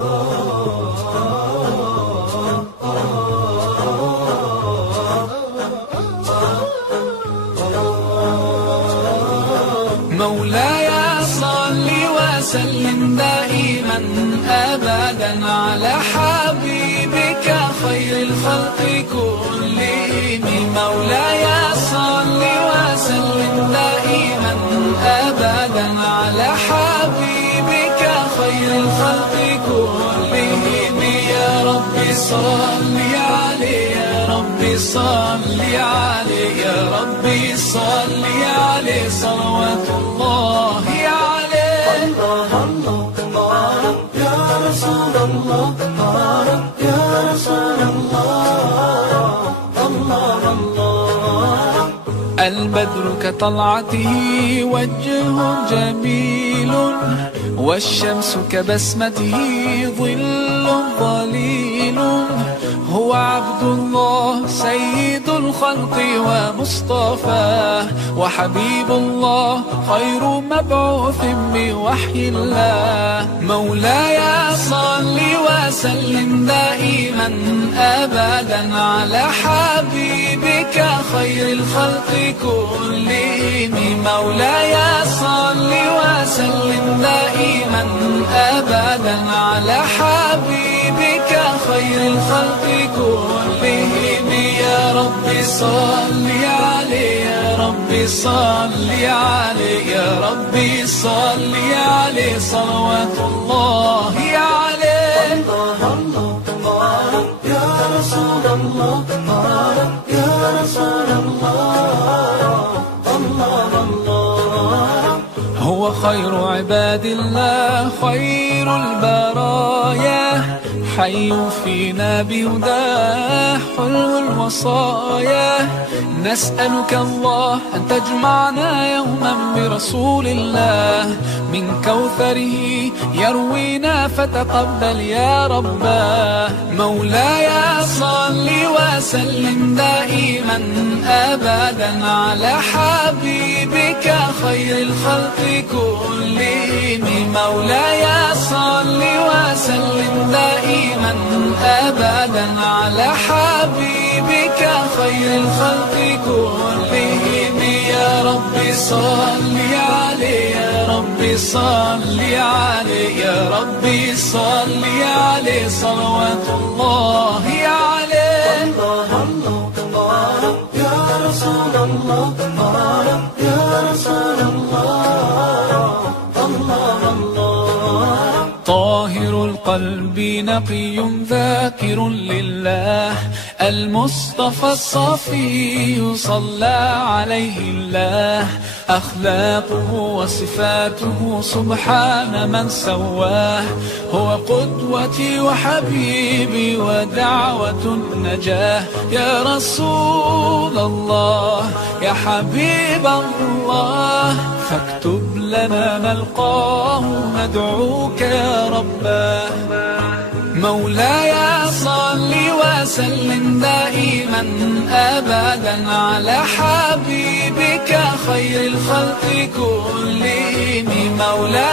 مولاي صل وسلم دائما أبدا على حبيبك خير الخلق كلهم. مولاي صل وسلم دائما أبدا على حبيبك خير الخلق كلهم. يا رب صل عليه، يا رب صل عليه، يا رب صل عليه صلوات الله عليه. الله الله يا رسول الله، يا رسول الله، الله الله. البدر كطلعته وجه جميل، والشمس كبسمته ظل ظليل. هو عبد الله سيد الخلق ومصطفاه، وحبيب الله خير مبعوث بوحي الله. مولاي صل وسلم دائما أبدا على حبيبك خير الخلق كلهم. مولاي صل وسلم دائما أبدا على حبيبك خير الخلق كلهم. يا رب صل عليه، يا رب صل عليه، يا رب صل عليه صلوات الله عليه. الله الله يا رسول الله، يا رسول الله، الله الله. هو خير عباد الله خير البرايا، حي فينا بهداه حلو الوصايا. نسألك الله أن تجمعنا يوما برسول الله، من كوثره يروينا فتقبل يا رباه. مولاي صل وسلم دائما أبدا على حبيبك خير الخلق كلهم. مولاي صل وسلم دائما أبدا على حبيبك خير الخلق كلهم. يا رب صل عليه، يا رب صل عليه، يا رب صل عليه صلوات الله عليه. الله الله يا رسول الله، يا رسول الله، الله الله. طاهر القلب نقي ذاكر لله، المصطفى الصفي صلى عليه الله. أخلاقه وصفاته سبحان من سواه، هو قدوتي وحبيبي ودعوة النجاة. يا رسول الله يا حبيب الله، فاكتب لنا نلقاه ندعوك يا رباه. مولاي صل وسلم دائما أبدا على حبيبك خير الخلق كلهم. مولاي